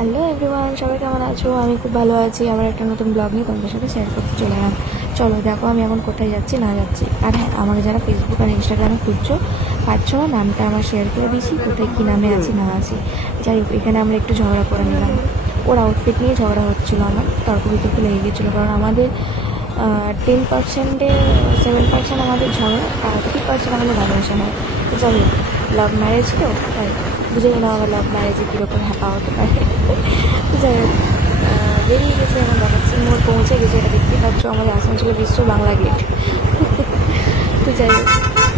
Hello everyone, সবাই কেমন আছো? আমি খুব ভালো আছি। আবার একটা নতুন ব্লগ নিয়ে তোমাদের সাথে শেয়ার করতে চলে এলাম। চলো দেখো আমি এখন কোথায় যাচ্ছি না যাচ্ছি। আর হ্যাঁ, আমাকে যারা ফেসবুক আর ইনস্টাগ্রামে খুঁজছো পাচ্ছ না, নামটা আমার শেয়ার করে দিয়েছি, কোথায় কী নামে আছি না আছি। যাই হোক, এখানে আমরা একটু ঝগড়া করে নিলাম। ওর আউটফিট নিয়ে ঝগড়া হচ্ছিলো, আমার তর্ক বিতর্ক লেগে গেছিলো। কারণ আমাদের 10%-এ 7% আমাদের ঝগড়া আর 3% আমাদের ভালোবাসা হয়। তো যাই হোক, লাভ ম্যারেজ তো তাই বুঝে না আমার লাভ ম্যারেজে কীরকম হ্যাপা হতে পারে। তো যাই হোক, বেরিয়ে গেছে, এখন দেখাচ্ছি মোড় পৌঁছে গেছে। এটা দেখতেই পাচ্ছ আমাদের আসানসোলের বিশ্ব বাংলা গেট। তো যাই হোক,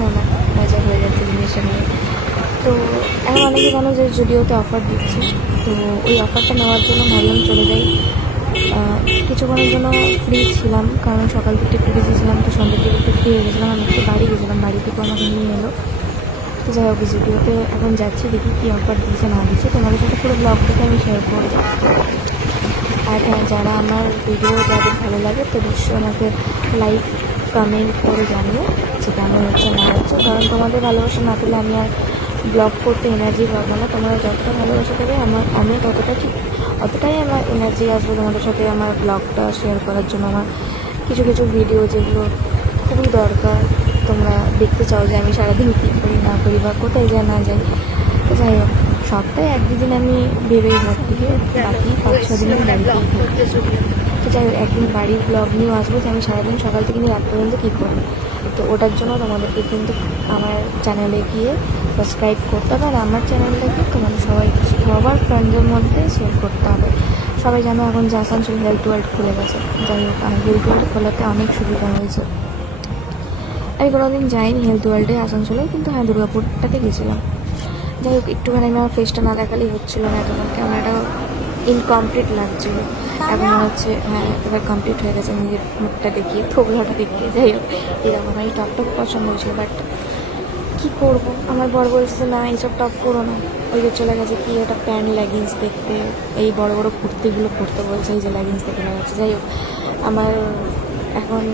না মজা হয়ে যাচ্ছে জিনিসটা নিয়ে। তো এখন অনেকে জানো যে জুডিওতে অফার দিচ্ছে, তো ওই অফারটা নেওয়ার জন্য ভাবলাম চলে যাই। কিছুক্ষণের জন্য ফ্রি ছিলাম, কারণ সকাল থেকে একটু বিজি ছিলাম, তো সন্ধ্যের দিকে একটু ফ্রি হয়ে গেছিলাম। আমি একটু বাড়ি গেছিলাম, বাড়ি থেকেও আমাকে নিয়ে এলো। তো যাই হোক, জুডিওতে এখন যাচ্ছি, দেখি কী অফার দিচ্ছে না দিচ্ছে, তোমাদের সাথে পুরো ব্লগটাকে আমি শেয়ার করবো। আর হ্যাঁ, যারা আমার ভিডিও যাদের ভালো লাগে তো নিশ্চয়ই আমাকে লাইক কমেন্ট করে জানিও যে কেমন হচ্ছে না হচ্ছে। কারণ তোমাদের ভালোবাসা না পেলে আমি আর ব্লগ করতে এনার্জি পাবো না। তোমরা যতটা ভালোবাসা দেবে আমি অতটাই আমার এনার্জি আসবে তোমাদের সাথে আমার ব্লগটা শেয়ার করার জন্য। আমার কিছু কিছু ভিডিও যেগুলো খুবই দরকার, তোমরা দেখতে চাও যে আমি সারাদিন কী করি না করি বা কোথায় যাই না যাই। তো যাই হোক, সপ্তাহে 1-2 দিন আমি ভেবেই ঘর থেকে, বাকি 5-6 দিন আমি বাড়িতেই থাকি। তো যাই হোক, একদিন বাড়ির ব্লগ নিয়েও আসবো যে আমি সারাদিন সকাল থেকে নিয়ে রাত পর্যন্ত কী করি। তো ওটার জন্য তোমাদেরকে কিন্তু আমার চ্যানেলে গিয়ে সাবস্ক্রাইব করতে হবে, আর আমার চ্যানেলটাকে তোমাদের সবার ফ্রেন্ডদের মধ্যে শেয়ার করতে হবে। সবাই জানো এখন যে আসানসোল হেলথ ওয়ার্ল্ড খুলে গেছে। যাই হোক, হেলথ ওয়ার্ল্ড খোলাতে অনেক সুবিধা হয়েছে। আমি কোনোদিন যাইনি হেলথ ওয়ার্ল্ডে আসানসোলে, কিন্তু হ্যাঁ দুর্গাপুরটাতে গেছিলাম। যাই হোক, একটুখানি আমি আমার ফেসটা না দেখালেই হচ্ছিলো না, এতক্ষণ ক্যামেরাটা ইনকমপ্লিট লাগছিলো। এখন মনে হচ্ছে হ্যাঁ এবার কমপ্লিট হয়ে গেছে, নিজের মুখটা দেখিয়ে থোবলাটা দেখিয়ে। যাই হোক, এরকম এই টপটা খুব পছন্দ হয়েছিল, বাট কী করবো, আমার বর বলছে যে না এইসব টপ করো না। ওই যে চলে গেছে কি ওটা প্যান্ট লেগিংস দেখতে, এই বড় বড় কুর্তিগুলো পরতে বলছে, এই যে লেগিংস দেখে নেওয়া হচ্ছে। যাই হোক, আমার এখন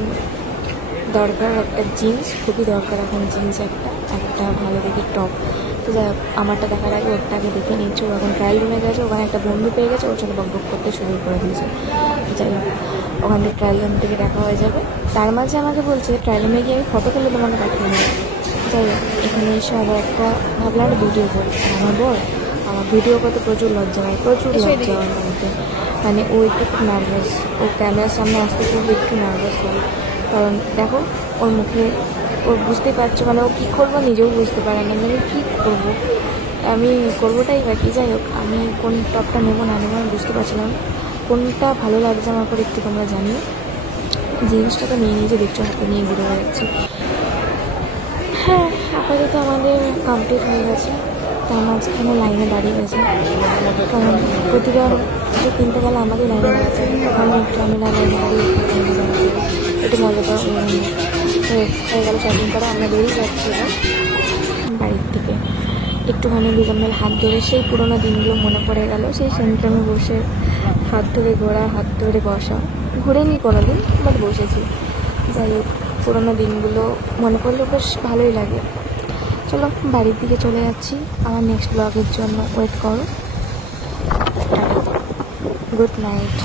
দরকার একটা জিন্স, খুবই দরকার এখন জিন্স, একটা ভালো দেখে টপ। তো যাই হোক, আমারটা দেখার আগে ওরটা আগে দেখে নিচ্ছে। ও এখন ট্রায়াল রুমে গেছে, ওখানে একটা বন্ধু পেয়ে গেছে, ওর সাথে বকবক করতে শুরু করে দিয়েছে। যাই হোক, ওখান থেকে ট্রায়াল রুম থেকে দেখা হয়ে যাবে। তার মাঝে আমাকে বলছে ট্রায়াল রুমে গিয়ে আমি ফটো তুলে তোমাকে পাঠিয়ে নেবো। যাই হোক, এখানে এসে আবার ভাবলাম ভিডিও করি। আমার ভিডিও করতে প্রচুর লজ্জা হয় ওর মধ্যে। মানে ও একটু খুব নার্ভাস, ও ক্যামেরার সামনে আসতে খুব একটু নার্ভাস হয়। কারণ দেখো ওর মুখে, ওর বুঝতেই পারছো, মানে ও কী করবো নিজেও বুঝতে পারে না, মানে কী করবো, আমি করবোটাই বাকি। যাই হোক, আমি কোন টপটা নেবো না নেবো আমি বুঝতে পারছিলাম। কোনটা ভালো লাগছে আমার পর একটু তোমরা জানিও। জিনিসটা তো নিয়ে নিয়েছে, দেখছো হাতে নিয়ে ঘুরে বেড়াচ্ছি। হ্যাঁ, আপাতত আমাদের কমপ্লিট হয়ে গেছে। তার মাঝখানে লাইনে দাঁড়িয়ে গেছে, কারণ প্রতিবার কিছু কিনতে গেলে আমাকে লাইনে দাঁড়াতে হবে। আমি লাইনে দাঁড়িয়ে একটু মজা করা হয়ে গেল। শপিং করা আমরা বেরিয়ে যাচ্ছি এবার বাড়ির থেকে। একটুখানি দুজন মিলে হাত ধরে সেই পুরোনো দিনগুলো মনে পড়ে গেল। সেই সেন্টারে বসে হাত ধরে ঘোরা, হাত ধরে বসা, ঘুরেনি কোনো দিন, বাট বসেছি। যাই হোক, পুরোনো দিনগুলো মনে পড়লে বেশ ভালোই লাগে। চলো বাড়ির দিকে চলে যাচ্ছি, আমার নেক্সট ব্লগের জন্য ওয়েট করো। Good night.